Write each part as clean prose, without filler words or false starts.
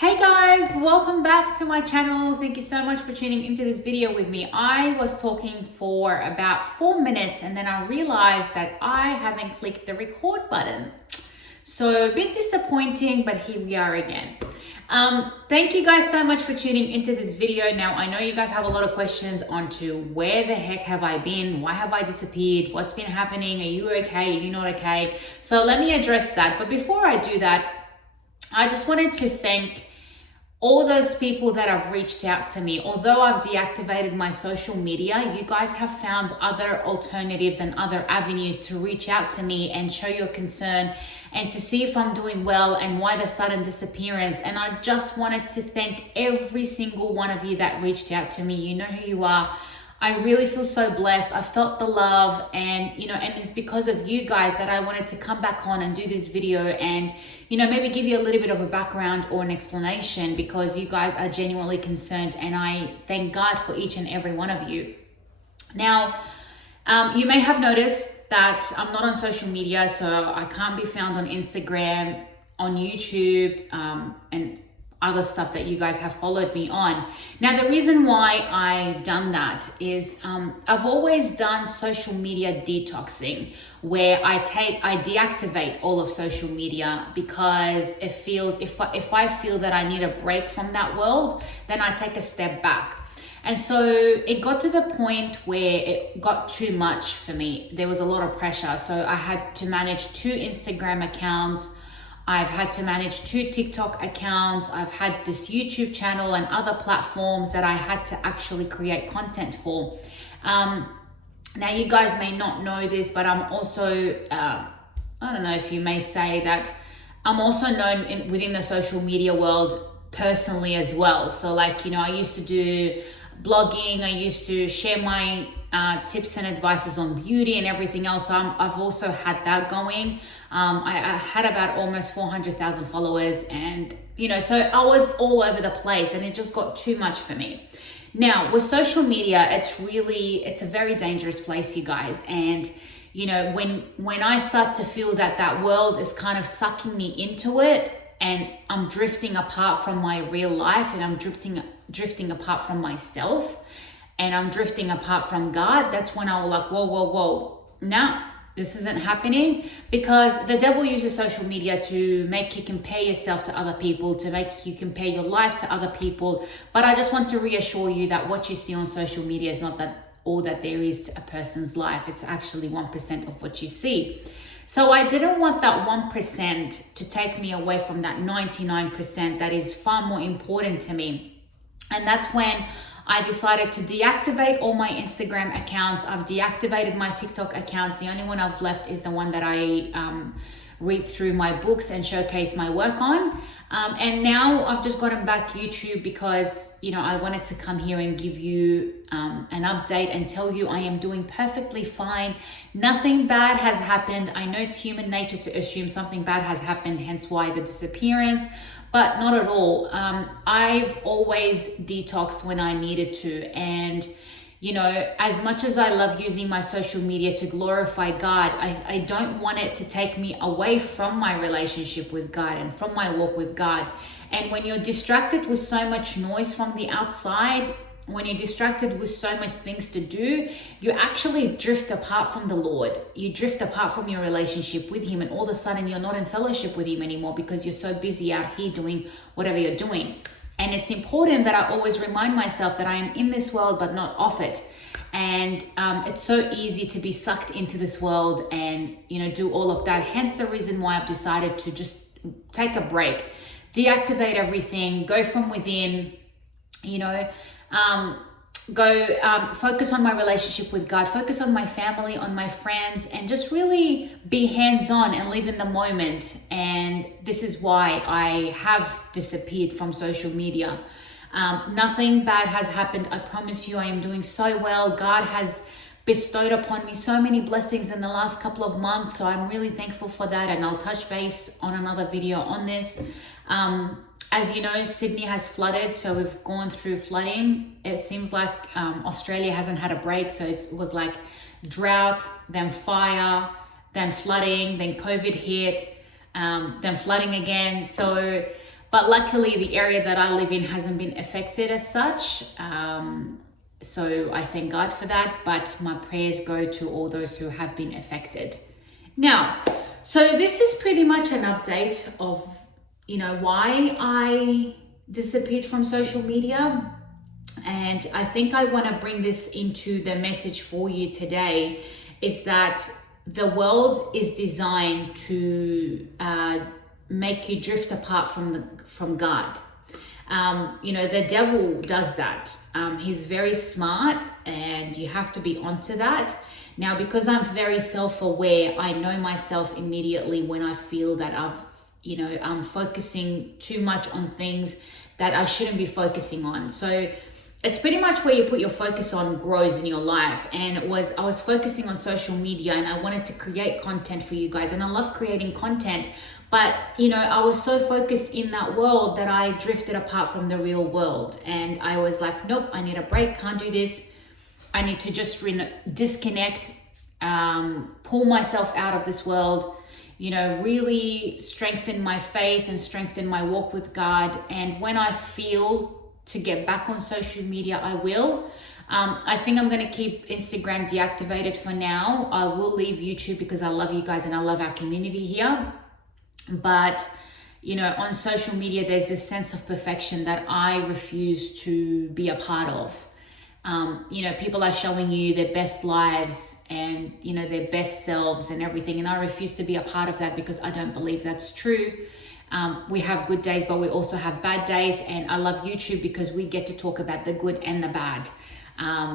Hey guys, welcome back to my channel. Thank you so much for tuning into this video with me. I was talking for about 4 minutes and then I realized that I haven't clicked the record button. So a bit disappointing, but here we are again. Thank you guys so much for tuning into this video. Now, I know you guys have a lot of questions onto where the heck have I been? Why have I disappeared? What's been happening? Are you okay? Are you not okay? So let me address that. But before I do that, I just wanted to thank all those people that have reached out to me. Although I've deactivated my social media, you guys have found other alternatives and other avenues to reach out to me and show your concern and to see if I'm doing well and why the sudden disappearance. And I just wanted to thank every single one of you that reached out to me. You know who you are. I really feel so blessed. I felt the love, and and it's because of you guys that I wanted to come back on and do this video and maybe give you a little bit of a background or an explanation, because you guys are genuinely concerned, and I thank God for each and every one of you. Now, you may have noticed that I'm not on social media, so I can't be found on Instagram, on YouTube, and other stuff that you guys have followed me on. Now, the reason why I've done that is I've always done social media detoxing, where I deactivate all of social media, because it feels, if I feel that I need a break from that world, then I take a step back. And so it got to the point where it got too much for me. There was a lot of pressure. So I had to manage 2 Instagram accounts. I've had to manage 2 TikTok accounts. I've had this YouTube channel and other platforms that I had to actually create content for. Now, you guys may not know this, but I'm also, I don't know if you may say that, I'm also known within the social media world personally as well. So I used to do blogging. I used to share my tips and advices on beauty and everything else. So I've also had that going. I had about almost 400,000 followers, and so I was all over the place, and it just got too much for me. Now, with social media, it's a very dangerous place, you guys. And when I start to feel that world is kind of sucking me into it, and I'm drifting apart from my real life, and I'm drifting apart from myself, and I'm drifting apart from God, that's when I was like, whoa, no, this isn't happening. Because the devil uses social media to make you compare yourself to other people, to make you compare your life to other people. But I just want to reassure you that what you see on social media is not that all that there is to a person's life. It's actually 1% of what you see. So I didn't want that 1% to take me away from that 99% that is far more important to me. And that's when I decided to deactivate all my Instagram accounts. I've deactivated my TikTok accounts. The only one I've left is the one that I read through my books and showcase my work on. And now I've just gotten back YouTube because, I wanted to come here and give you an update and tell you I am doing perfectly fine. Nothing bad has happened. I know it's human nature to assume something bad has happened, hence why the disappearance. But not at all. I've always detoxed when I needed to. And, as much as I love using my social media to glorify God, I don't want it to take me away from my relationship with God and from my walk with God. And when you're distracted with so much noise from the outside, when you're distracted with so much things to do, you actually drift apart from the Lord. You drift apart from your relationship with Him, and all of a sudden you're not in fellowship with Him anymore because you're so busy out here doing whatever you're doing. And it's important that I always remind myself that I am in this world but not of it. And it's so easy to be sucked into this world and do all of that. Hence the reason why I've decided to just take a break, deactivate everything, go from within, focus on my relationship with God, focus on my family, on my friends, and just really be hands-on and live in the moment. And this is why I have disappeared from social media. Nothing bad has happened. I promise you, I am doing so well. God has bestowed upon me so many blessings in the last couple of months. So I'm really thankful for that. And I'll touch base on another video on this. As you know, Sydney has flooded, so we've gone through flooding. It seems like Australia hasn't had a break, so it was like drought, then fire, then flooding, then COVID hit, then flooding again. So But luckily the area that I live in hasn't been affected as such. So I thank God for that, but my prayers go to all those who have been affected. Now, so this is pretty much an update of, why I disappeared from social media. And I think I want to bring this into the message for you today, is that the world is designed to make you drift apart from God. The devil does that. He's very smart, and you have to be onto that. Now, because I'm very self-aware, I know myself immediately when I feel that I'm focusing too much on things that I shouldn't be focusing on. So it's pretty much where you put your focus on grows in your life. And I was focusing on social media, and I wanted to create content for you guys, and I love creating content. But, I was so focused in that world that I drifted apart from the real world. And I was like, nope, I need a break, can't do this. I need to just disconnect, pull myself out of this world, really strengthen my faith and strengthen my walk with God. And when I feel to get back on social media, I will. I think I'm going to keep Instagram deactivated for now. I will leave YouTube because I love you guys and I love our community here. But, on social media, there's this sense of perfection that I refuse to be a part of. People are showing you their best lives and, their best selves and everything. And I refuse to be a part of that because I don't believe that's true. We have good days, but we also have bad days. And I love YouTube because we get to talk about the good and the bad,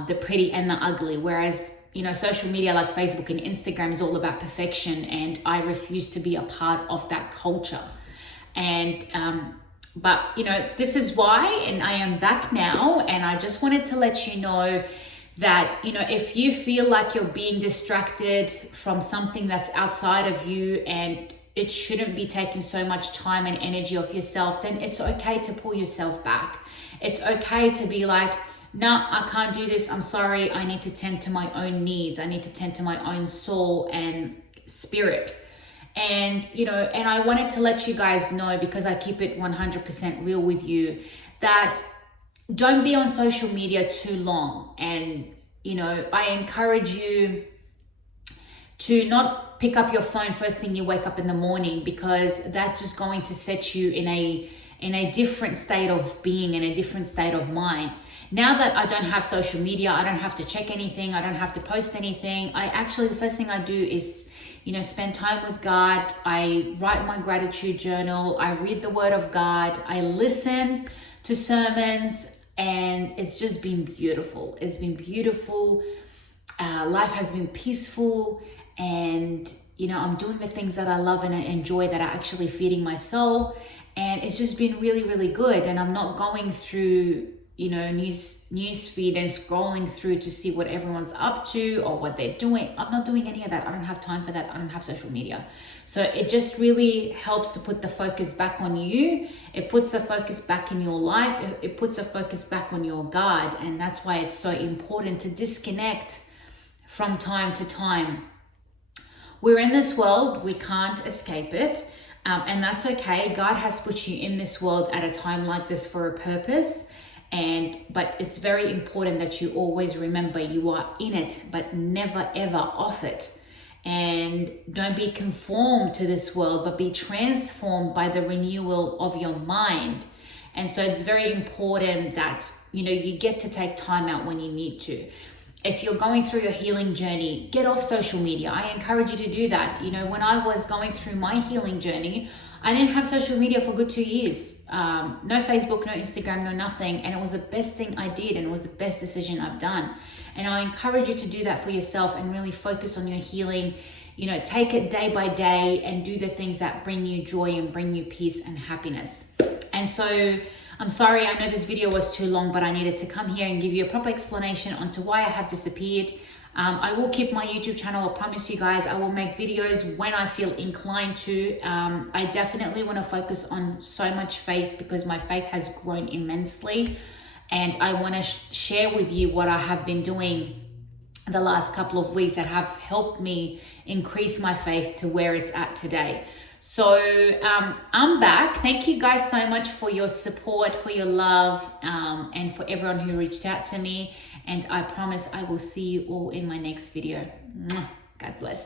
the pretty and the ugly. Whereas, social media like Facebook and Instagram is all about perfection, and I refuse to be a part of that culture. And, but this is why, and I am back now, and I just wanted to let you know that, if you feel like you're being distracted from something that's outside of you and it shouldn't be taking so much time and energy of yourself, then it's okay to pull yourself back. It's okay to be like, no, I can't do this. I'm sorry. I need to tend to my own needs. I need to tend to my own soul and spirit. And, and I wanted to let you guys know, because I keep it 100% real with you, that don't be on social media too long. And, I encourage you to not pick up your phone first thing you wake up in the morning, because that's just going to set you in a different state of being, in a different state of mind. Now that I don't have social media, I don't have to check anything, I don't have to post anything. The first thing I do is, spend time with God. I write my gratitude journal. I read the Word of God. I listen to sermons, and it's just been beautiful. It's been beautiful. Life has been peaceful, and, I'm doing the things that I love and I enjoy, that are actually feeding my soul. And it's just been really, really good. And I'm not going through, news feed and scrolling through to see what everyone's up to or what they're doing. I'm not doing any of that. I don't have time for that. I don't have social media. So it just really helps to put the focus back on you. It puts the focus back in your life. It puts the focus back on your God. And that's why it's so important to disconnect from time to time. We're in this world. We can't escape it. And that's okay. God has put you in this world at a time like this for a purpose. But it's very important that you always remember you are in it, but never ever off it. And don't be conformed to this world, but be transformed by the renewal of your mind. And so it's very important that, you get to take time out when you need to. If you're going through your healing journey, get off social media. I encourage you to do that. When I was going through my healing journey, I didn't have social media for a good 2 years. No Facebook, no Instagram, no nothing. And it was the best thing I did, and it was the best decision I've done. And I encourage you to do that for yourself and really focus on your healing. Take it day by day and do the things that bring you joy and bring you peace and happiness. And so I'm sorry, I know this video was too long, but I needed to come here and give you a proper explanation onto why I have disappeared. I will keep my YouTube channel. I promise you guys, I will make videos when I feel inclined to. I definitely want to focus on so much faith, because my faith has grown immensely. And I want to share with you what I have been doing the last couple of weeks that have helped me increase my faith to where it's at today. So I'm back. Thank you guys so much for your support, for your love, and for everyone who reached out to me. And I promise I will see you all in my next video. God bless.